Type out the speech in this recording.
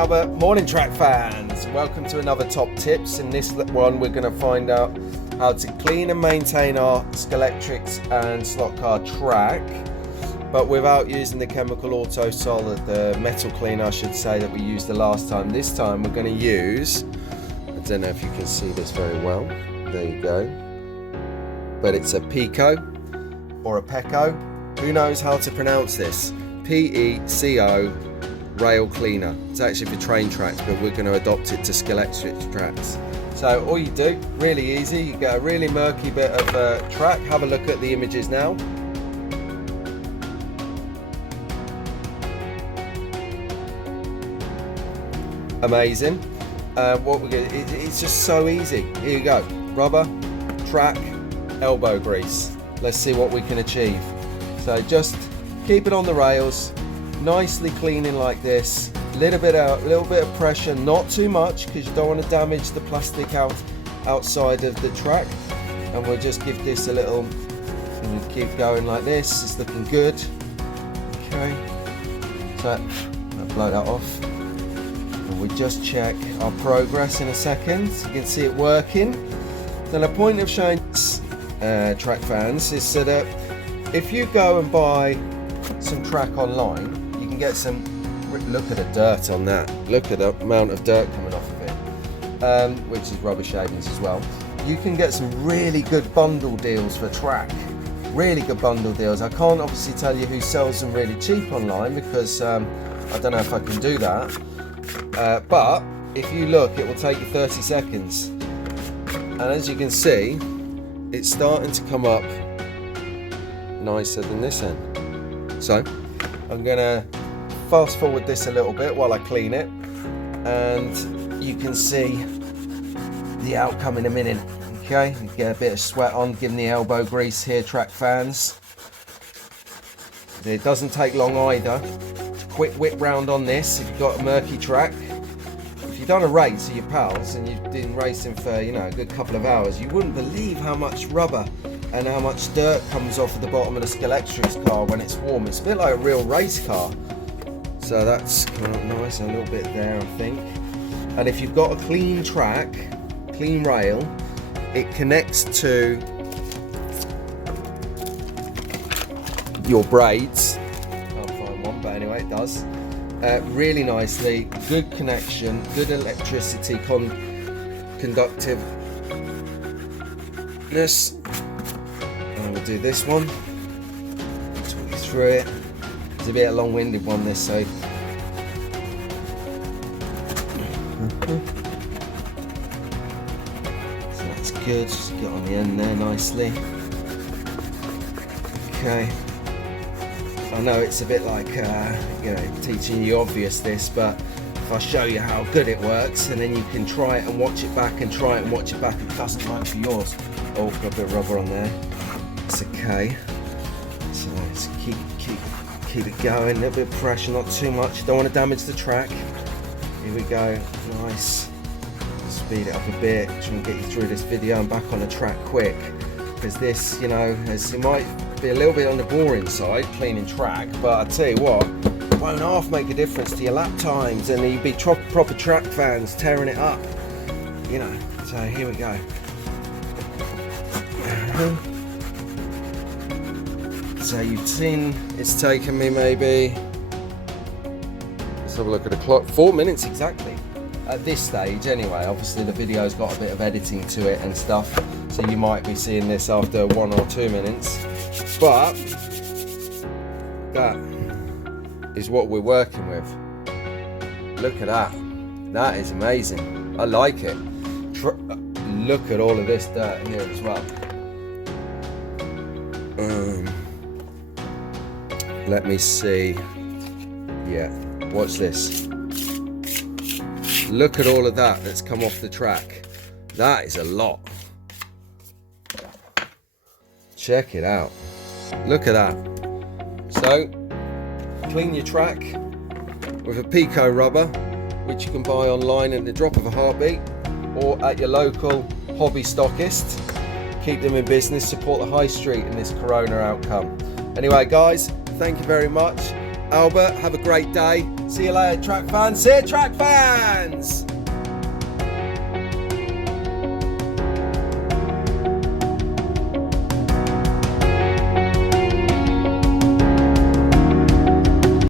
Albert. Morning track fans. Welcome to another top tips. In this one we're going to find out how to clean and maintain our Scalextric and slot car track, but without using the chemical auto solid, the metal cleaner I should say, that we used the last time. This time we're going to use, I don't know if you can see this very well, there you go, but it's a Pico or a Pecco, who knows how to pronounce this, P-E-C-O rail cleaner. It's actually for train tracks, but we're going to adopt it to Scalextric tracks. So all you do, really easy, you get a really murky bit of track. Have a look at the images now. Amazing. What we're going to, it's just so easy. Here you go, rubber, track, elbow grease. Let's see what we can achieve. So just keep it on the rails, nicely cleaning like this, little bit of pressure, not too much because you don't want to damage the plastic outside of the track. And we'll just give this a little, and we'll keep going like this. It's looking good. Okay, so I'll blow that off, and we just check our progress in a second. So you can see it working. Then the point of showing track fans is so that if you go and buy some track online, you can get some, look at the dirt on that, look at the amount of dirt coming off of it, which is rubber shavings as well. You can get some really good bundle deals for track, really good bundle deals. I can't obviously tell you who sells them really cheap online because I don't know if I can do that, but if you look, it will take you 30 seconds, and as you can see, it's starting to come up nicer than this end. So I'm gonna fast forward this a little bit while I clean it, and you can see the outcome in a minute. Okay, you get a bit of sweat on, giving the elbow grease here, track fans. It doesn't take long either. Quick whip round on this if you've got a murky track. If you've done a race with your pals and you've been racing for, you know, a good couple of hours, you wouldn't believe how much rubber and how much dirt comes off of the bottom of the Scalextric car when it's warm. It's a bit like a real race car. So that's coming up nice, a little bit there I think. And if you've got a clean track, clean rail, it connects to your braids. Can't find one, but anyway it does. Really nicely, good connection, good electricity conductiveness. And we'll do this one, talk you through it. It's a bit a long-winded one this, so that's good, just get on the end there nicely. Okay, I know it's a bit like you know, teaching you obvious this, but if I show you how good it works, and then you can try it and watch it back and try it and watch it back, it doesn't work for yours. Oh, got a bit of rubber on there. It's okay. So let's keep it going, a little bit of pressure, not too much, don't want to damage the track. Here we go, nice. Speed it up a bit, try and get you through this video and back on the track quick, because this, you know, it might be a little bit on the boring side, cleaning track, but I tell you what, it won't half make a difference to your lap times, and you'd be proper track fans tearing it up, you know. So here we go. So you've seen it's taken me maybe, let's have a look at the clock, 4 minutes exactly at this stage anyway. Obviously the video's got a bit of editing to it and stuff, so you might be seeing this after 1 or 2 minutes, but that is what we're working with. Look at that, that is amazing, I like it. Look at all of this dirt here as well. Let me see. Yeah, watch this. Look at all of that that's come off the track. That is a lot. Check it out. Look at that. So, clean your track with a Pico rubber, which you can buy online at the drop of a heartbeat, or at your local hobby stockist. Keep them in business, support the high street in this corona outcome. Anyway guys, thank you very much. Albert, have a great day. See you later, track fans. See you, track fans.